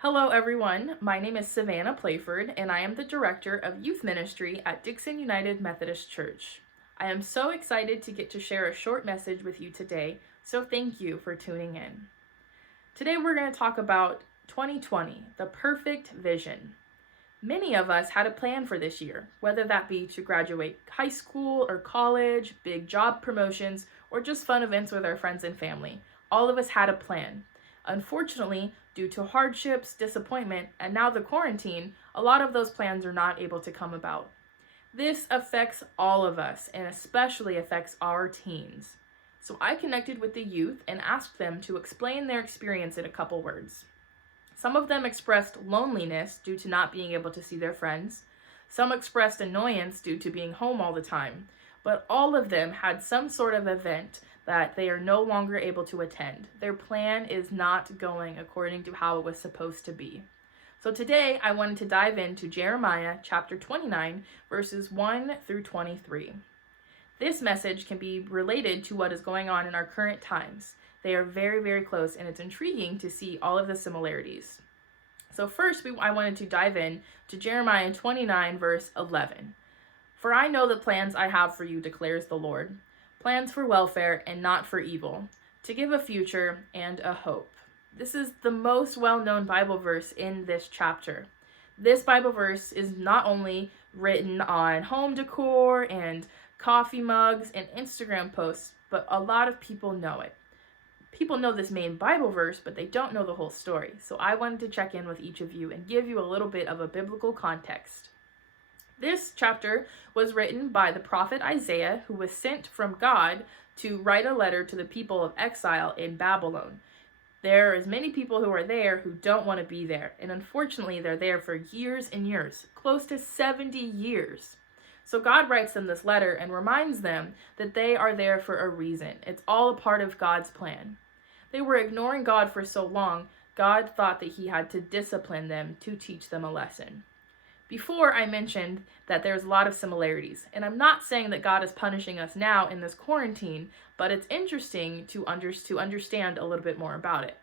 Hello, everyone. My name is Savannah Playford, and I am the Director of Youth Ministry at Dixon United Methodist Church. I am so excited to get to share a short message with you today, so thank you for tuning in. Today, we're going to talk about 2020, the perfect vision. Many of us had a plan for this year, whether that be to graduate high school or college, big job promotions, or just fun events with our friends and family. All of us had a plan. Unfortunately, due to hardships, disappointment, and now the quarantine, a lot of those plans are not able to come about. This affects all of us and especially affects our teens. So I connected with the youth and asked them to explain their experience in a couple words. Some of them expressed loneliness due to not being able to see their friends. Some expressed annoyance due to being home all the time. But all of them had some sort of event that they are no longer able to attend. Their plan is not going according to how it was supposed to be. So today I wanted to dive into Jeremiah chapter 29, verses 1 through 23. This message can be related to what is going on in our current times. They are very, very close, and it's intriguing to see all of the similarities. So first, I wanted to dive in to Jeremiah 29, verse 11. For I know the plans I have for you, declares the Lord, plans for welfare and not for evil, to give a future and a hope. This is the most well-known Bible verse in this chapter. This Bible verse is not only written on home decor and coffee mugs and Instagram posts, but a lot of people know it. People know this main Bible verse, but they don't know the whole story. So I wanted to check in with each of you and give you a little bit of a biblical context. This chapter was written by the prophet Isaiah, who was sent from God to write a letter to the people of exile in Babylon. There is many people who are there who don't want to be there, and unfortunately they're there for years and years, close to 70 years. So God writes them this letter and reminds them that they are there for a reason. It's all a part of God's plan. They were ignoring God for so long, God thought that he had to discipline them to teach them a lesson. Before, I mentioned that there's a lot of similarities, and I'm not saying that God is punishing us now in this quarantine, but it's interesting to understand a little bit more about it.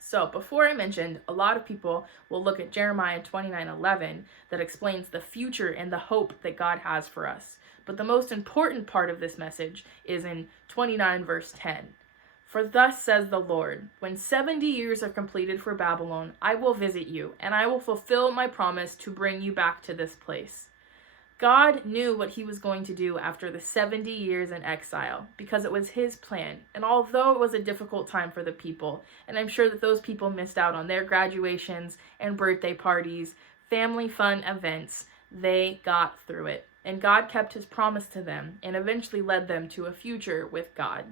So before I mentioned, a lot of people will look at Jeremiah 29:11 that explains the future and the hope that God has for us. But the most important part of this message is in 29 verse 10. For thus says the Lord, when 70 years are completed for Babylon, I will visit you, and I will fulfill my promise to bring you back to this place. God knew what he was going to do after the 70 years in exile, because it was his plan. And although it was a difficult time for the people, and I'm sure that those people missed out on their graduations and birthday parties, family fun events, they got through it. And God kept his promise to them and eventually led them to a future with God.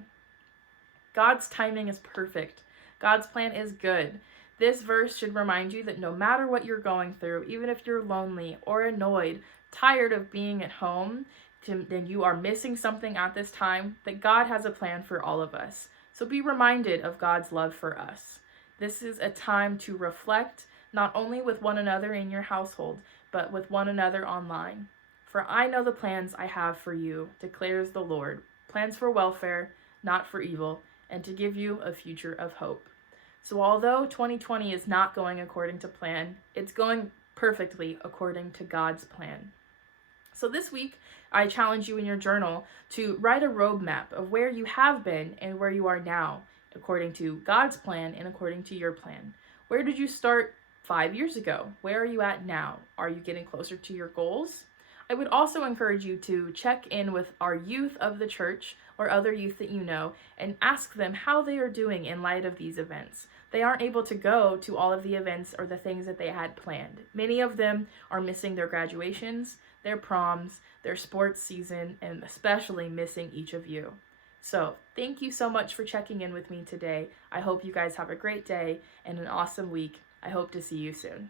God's timing is perfect. God's plan is good. This verse should remind you that no matter what you're going through, even if you're lonely or annoyed, tired of being at home, and you are missing something at this time, that God has a plan for all of us. So be reminded of God's love for us. This is a time to reflect, not only with one another in your household, but with one another online. For I know the plans I have for you, declares the Lord, plans for welfare, not for evil, and to give you a future of hope. So although 2020 is not going according to plan, it's going perfectly according to God's plan. So this week, I challenge you in your journal to write a roadmap of where you have been and where you are now, according to God's plan and according to your plan. Where did you start 5 years ago? Where are you at now? Are you getting closer to your goals? I would also encourage you to check in with our youth of the church or other youth that you know and ask them how they are doing in light of these events. They aren't able to go to all of the events or the things that they had planned. Many of them are missing their graduations, their proms, their sports season, and especially missing each of you. So thank you so much for checking in with me today. I hope you guys have a great day and an awesome week. I hope to see you soon.